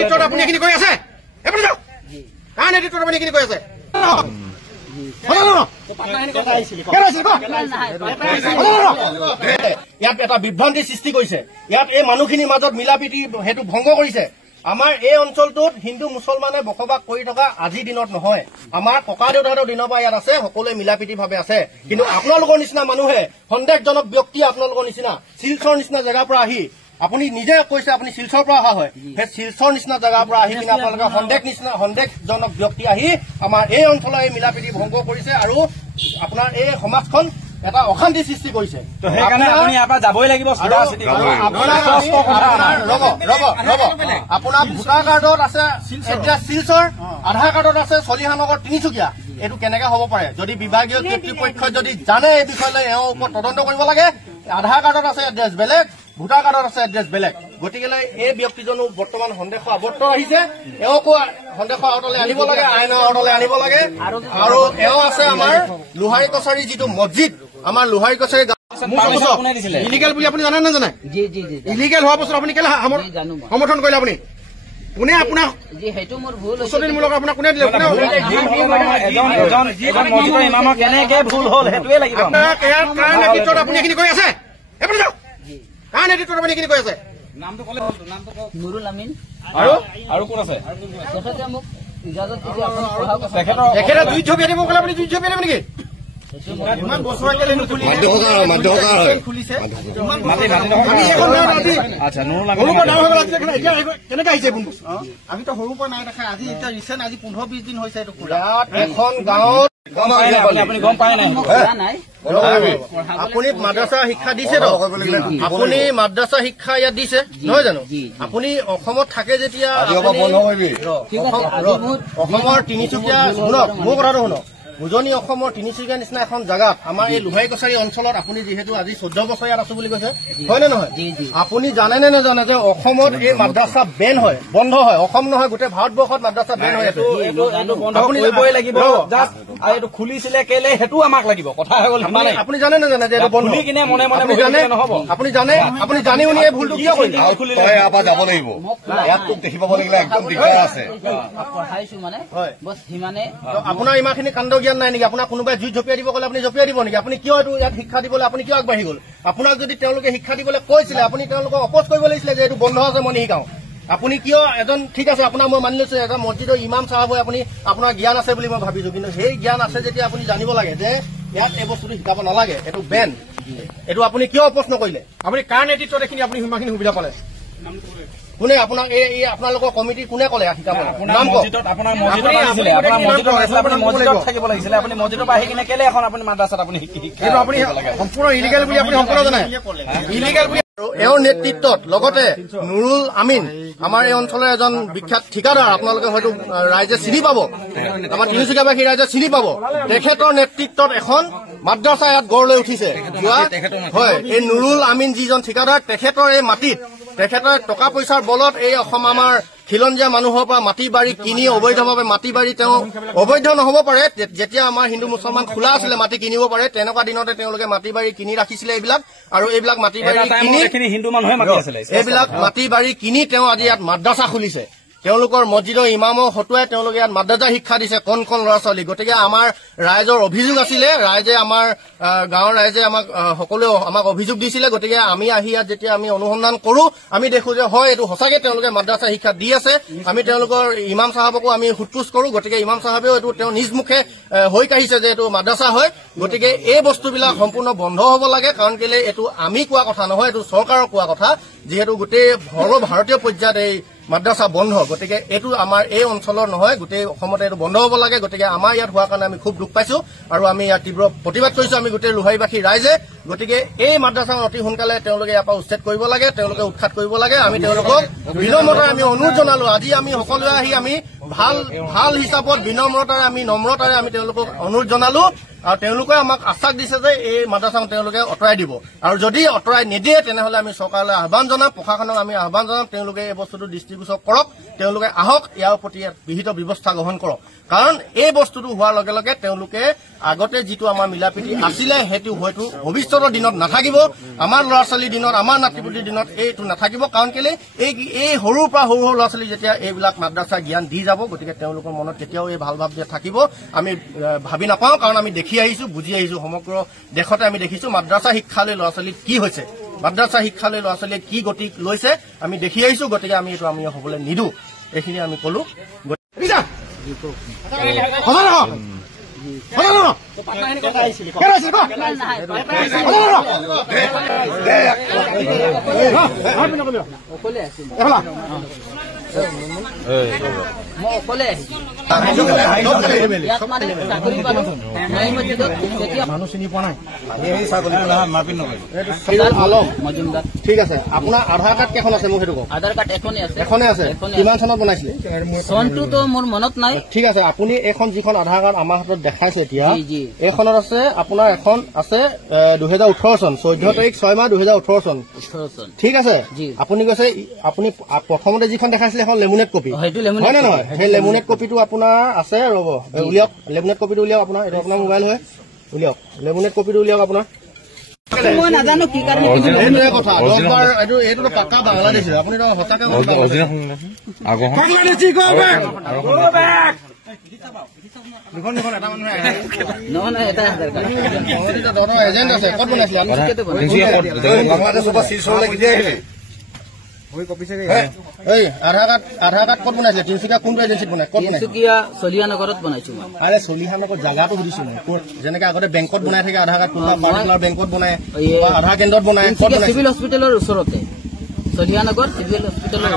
নেতৃত্বত আপুনি এইখিনি কৰি আছে কাৰ নেতৃত্বত আপুনি এইখিনি কৰি আছে ইয়াত এটা বিভ্ৰান্তি সৃষ্টি কৰিছে ইয়াত এই মানুহখিনিৰ মাজত মিলা প্ৰীতি সেইটো ভংগ কৰিছে আমাৰ এই অঞ্চলটোত হিন্দু মুছলমানে বসবাস কৰি থকা আজিৰ দিনত নহয় আমাৰ ককা দেউতাহঁতৰ দিনৰ পৰা ইয়াত আছে সকলোৱে মিলা প্ৰীতি ভাৱে আছে কিন্তু আপোনালোকৰ নিচিনা মানুহে সন্দেহজনক ব্যক্তি আপোনালোকৰ নিচিনা শিলচৰ নিচিনা জেগাৰ পৰা আহি আপুনি নিজে কৈছে আপুনি শিলচৰ পৰা অহা হয় সেই শিলচৰ নিচিনা জেগাৰ পৰা আহি কিনে আপোনালোকে সন্দেহজনক ব্যক্তি আহি আমাৰ এই অঞ্চলৰ এই মিলা প্ৰীতি ভংগ কৰিছে আৰু আপোনাৰ এই সমাজখন এটা অশান্তি সৃষ্টি কৰিছে যাবই লাগিব আপোনাৰ ভোটাৰ কাৰ্ডত আছে এড্ৰেছ শিলচৰ আধাৰ কাৰ্ডত আছে চলিহানগৰ তিনিচুকীয়া এইটো কেনেকে হ'ব পাৰে যদি বিভাগীয় কৰ্তৃপক্ষই যদি জানে এই বিষয়লৈ এওঁৰ ওপৰত তদন্ত কৰিব লাগে আধাৰ কাৰ্ডত আছে এড্ৰেছ বেলেগ ভোটাৰ কাৰ্ডত আছে এড্ৰেছ বেলেগ গতিকে এই ব্যক্তিজনো বৰ্তমান সন্দেহ আৱদ্ধ আহিছে এওঁকো সন্দেহ আঁতৰলৈ আনিব লাগে আইনৰ আঁতৰলৈ আনিব লাগে আৰু এওঁ আছে আমাৰ লোহাৰী কছাৰী যিটো মছজিদ আমাৰ লোহাৰী কছাৰী ইলিগেল বুলি আপুনি জানে নে জানে ইলিগেল হোৱাৰ পাছত আপুনি কেলে সমৰ্থন কৰিলে আপুনি কোনে আপোনাক উচতনিমূলক আপোনাক কোনে দিলে কেনেকে ভুল হল সেইটোৱে লাগিব কাৰ নেতৃত্বত আপুনি এইখিনি কৰি আছে কাৰ নেতৃত্বত আপুনি এইখিনি কৰি আছে নুৰুল আমিন আৰু কোন আছে তেখেতে মোক ইজাজত দিছে আপুনি তেখেতে দুই ছবি আনিব গ'লে আপুনি দুই ছবি আনিব নেকি ইমান বছৰ কেনেকে আহিছে আমিতো সৰুৰ পৰা নাই দেখা আজি এতিয়া ৰিচেণ্ট আজি 15-20 দিন হৈছে এইটো এখন গাঁৱত আপুনি গম পায় নাই আপুনি মাদ্ৰাছা শিক্ষা দিছে আপুনি মাদ্ৰাছা শিক্ষা ইয়াত দিছে নহয় জানো আপুনি অসমত থাকে যেতিয়া অসমৰ তিনিচুকীয়া শুনক মোৰ কথাটো শুনক উজনি অসমৰ তিনিচুকীয়া নিচিনা এখন জাগাত আমাৰ এই লোহাৰী কছাৰী অঞ্চলত আপুনি যিহেতু আজি 14 বছৰ ইয়াত আছো বুলি কৈছে হয় নে নহয় আপুনি জানে নে নাজানে যে অসমত এই মাদ্ৰাছা বেন হয় বন্ধ হয় অসম নহয় গোটেই ভাৰতবৰ্ষত মাদ্ৰাছা বেন হৈ আছে আপুনি কৰিবই লাগিব এইটো খুলিছিলে কেলে সেইটো আমাক লাগিব কথা হৈ গ'ল আপুনি জানে নে জানে যে এইটো বন্ধ কিনে মনে মনে নহ'ব আপুনি জানি শুনি এই ভুলটো কিয় কৰিলে যাব লাগিব ইয়াত দেখিব লাগিলে একদম দিগদাৰ আছে পঢ়াইছো মানে বস সিমানে আপোনাৰ ইমানখিনি কাণ্ড জ্ঞান নাই নেকি আপোনাক কোনোবাই জুই জপিয়াই দিব গ'লে আপুনি জপিয়াই দিব নেকি আপুনি কিয় এইটো ইয়াত শিক্ষা দিবলৈ আপুনি কিয় আগবাঢ়ি গ'ল আপোনাক যদি তেওঁলোকে শিক্ষা দিবলৈ কৈছিলে আপুনি তেওঁলোকক অপোজ কৰিব লাগিছিলে যে এইটো বন্ধ আছে মই নিশিকাওঁ আপুনি কিয় এজন ঠিক আছে আপোনাক মই মানি লৈছো এটা মছজিদৰ ইমাম চাহাব হৈ আপুনি আপোনাৰ জ্ঞান আছে বুলি মই ভাবিছো কিন্তু সেই জ্ঞান আছে যেতিয়া আপুনি জানিব লাগে যে ইয়াত এই বস্তুটো শিকাব নালাগে এইটো বেন এইটো আপুনি কিয় অপোজ নকৰিলে আপুনি কাৰ নেতৃত্বত এইখিনি আপুনি সিমানখিনি সুবিধা পালে কোনে আপোনাক এই আপোনালোকৰ কমিটি কোনে ক'লে শিকাবলৈ থাকিব লাগিছিলে আপুনি মছজিদৰ পৰা আহি কিনে কেলে এখন আপুনি মাদ্ৰাছাত আপুনি আপুনি সম্পূৰ্ণ ইলিগেল বুলি আপুনি সম্পূৰ্ণ জানে ইলিগেল বুলি এওঁৰ নেতৃত্বত লগতে নুৰুল আমিন আমাৰ এই অঞ্চলৰ এজন বিখ্যাত ঠিকাদাৰ আপোনালোকে হয়তো ৰাইজে চিনি পাব আমাৰ তিনিচুকীয়াবাসী ৰাইজে চিনি পাব তেখেতৰ নেতৃত্বত এখন মাদ্ৰাছা ইয়াত গঢ় লৈ উঠিছে হয় এই নুৰুল আমিন যিজন ঠিকাদাৰ তেখেতৰ এই মাটিত তেখেতৰ টকা পইচাৰ বলত এই অসম আমাৰ খিলঞ্জীয়া মানুহৰ পৰা মাটি বাৰী কিনি অবৈধভাৱে মাটি বাৰী তেওঁ অবৈধ নহ'ব পাৰে যেতিয়া আমাৰ হিন্দু মুছলমান খোলা আছিলে মাটি কিনিব পাৰে তেনেকুৱা দিনতে তেওঁলোকে মাটি বাৰী কিনি ৰাখিছিলে এইবিলাক আৰু এইবিলাক মাটি বাৰী কিনি হিন্দু মানুহে এইবিলাক মাটি বাৰী কিনি তেওঁ আজি ইয়াত মাদ্ৰাছা খুলিছে তেওঁলোকৰ মছজিদৰ ইমামৰ হতুৱাই তেওঁলোকে ইয়াত মাদ্ৰাছা শিক্ষা দিছে কণ ল'ৰা ছোৱালী গতিকে আমাৰ ৰাইজৰ অভিযোগ আছিলে ৰাইজে আমাৰ গাঁৱৰ ৰাইজে সকলোৱে আমাক অভিযোগ দিছিলে গতিকে আমি আহি ইয়াত যেতিয়া আমি অনুসন্ধান কৰো আমি দেখো যে হয় এইটো সঁচাকে তেওঁলোকে মাদ্ৰাছা শিক্ষা দি আছে আমি তেওঁলোকৰ ইমাম চাহাবকো আমি সোধপোছ কৰো গতিকে ইমাম চাহাবেও এইটো তেওঁ নিজ মুখে হৈ কাঢ়িছে যে এইটো মাদ্ৰাছা হয় গতিকে এই বস্তুবিলাক সম্পূৰ্ণ বন্ধ হ'ব লাগে কাৰণ কেলে এইটো আমি কোৱা কথা নহয় এইটো চৰকাৰৰ কোৱা কথা যিহেতু গোটেই সৰ্বভাৰতীয় পৰ্যায়ত এই মাদ্ৰাছা বন্ধ গতিকে এইটো আমাৰ এই অঞ্চলৰ নহয় গোটেই অসমতে এইটো বন্ধ হ'ব লাগে গতিকে আমাৰ ইয়াত হোৱাৰ কাৰণে আমি খুব দুখ পাইছো আৰু আমি ইয়াত তীব্ৰ প্ৰতিবাদ কৰিছো আমি গোটেই লোহাৰীবাসী ৰাইজে গতিকে এই মাদ্ৰাছা অতি সোনকালে তেওঁলোকে ইয়াৰ পৰা উচ্ছেদ কৰিব লাগে তেওঁলোকে উৎখাত কৰিব লাগে আমি তেওঁলোকক বিনম্ৰতাৰে আমি অনুৰোধ জনালো আজি আমি সকলোৱে আহি আমি ভাল হিচাপত বিনম্ৰতাৰে আমি নম্ৰতাৰে আমি তেওঁলোকক অনুৰোধ জনালো আৰু তেওঁলোকে আমাক আশ্বাস দিছে যে এই মাদ্ৰাছাখন তেওঁলোকে আঁতৰাই দিব আৰু যদি আঁতৰাই নিদিয়ে তেনেহলে আমি চৰকাৰলৈ আহ্বান জনাম প্ৰশাসনক আমি আহ্বান জনাম তেওঁলোকে এই বস্তুটো দৃষ্টিগোচৰ কৰক তেওঁলোকে আহক ইয়াৰ প্ৰতি বিহিত ব্যৱস্থা গ্ৰহণ কৰক কাৰণ এই বস্তুটো হোৱাৰ লগে লগে তেওঁলোকে আগতে যিটো আমাৰ মিলাপ্ৰীতি আছিলে সেইটো হয়তো ভৱিষ্যতৰ দিনত নাথাকিব আমাৰ ল'ৰা ছোৱালীৰ দিনত আমাৰ নাতিপুতিৰ দিনত এইটো নাথাকিব কাৰণ কেলে এই সৰুৰ পৰা সৰু ল'ৰা ছোৱালী যেতিয়া এইবিলাক মাদ্ৰাছা জ্ঞান দি যাব গতিকে তেওঁলোকৰ মনত কেতিয়াও এই ভাল ভাৱ যে থাকিব আমি ভাবি নাপাওঁ কাৰণ আমি দেখি আহিছো বুজি আহিছো সমগ্ৰ দেশতে আমি দেখিছো মাদ্ৰাছা শিক্ষালৈ ল'ৰা ছোৱালী কি হৈছে মাদ্ৰাছা শিক্ষালৈ ল'ৰা ছোৱালীয়ে কি গতি লৈছে আমি দেখি আহিছো গতিকে আমি এইটো আমি হ'বলৈ নিদিওঁ এইখিনি আমি কলো মই অকলে ইয়াত মানে চাকৰি পালো মানুহ চিনি পোৱা নাই আলম মজুমদাৰ ঠিক আছে আপোনাৰ আধাৰ কাৰ্ড কেইখন আছে মোক সেইটো কওক আধাৰ কাৰ্ড এখনেই আছে কিমান চনত বনাইছিলে চনটোতো মোৰ মনত নাই ঠিক আছে আপুনি এইখন যিখন আধাৰ কাৰ্ড আমাৰ হাতত দেখাইছে এতিয়া এইখনত আছে আপোনাৰ এখন আছে 2018 চন 14 তাৰিখ 6 মাহ 2018 চন ঠিক আছে আপুনি কৈছে আপুনি প্ৰথমতে যিখন দেখাইছিলে এখন লেমিনেট কপি হয় নে নহয় সেই লেমিনেট কপিটো আপোনাৰ আছে ৰ'ব উলিয়াওক লেমিনেট কপিটো উলিয়াওক আপোনাৰ এইটো আপোনাৰ মোবাইল হয় উলিয়াওক লেমিনেট কপিটো উলিয়াওক আপোনাৰ মই নাজানো কি কাৰণে কথা এইটো পাক্কা বাংলাদেশ আপুনি সঁচাকে এজেণ্ট আছে ক'ত বনাইছিলে আধাৰ কাৰ্ড ক'ত বনাইছিলে তিনিচুকীয়া কোনটো এজেঞ্চিত বনাই তিনিচুকীয়া চলিয়ানগৰত বনাইছো আৰে চলিহানগৰ জাগাটো সুধিছো মই যেনেকে আগতে বেংকত বনাই থাকে আধাৰ কাৰ্ড কোনোবা পাৰ্চনেল বেংকত বনাই আধাৰ কেন্দ্ৰত বনাই চিভিল হস্পিটেলৰ ওচৰতে চলিয়ানগৰ চিভিল হস্পিটেলৰ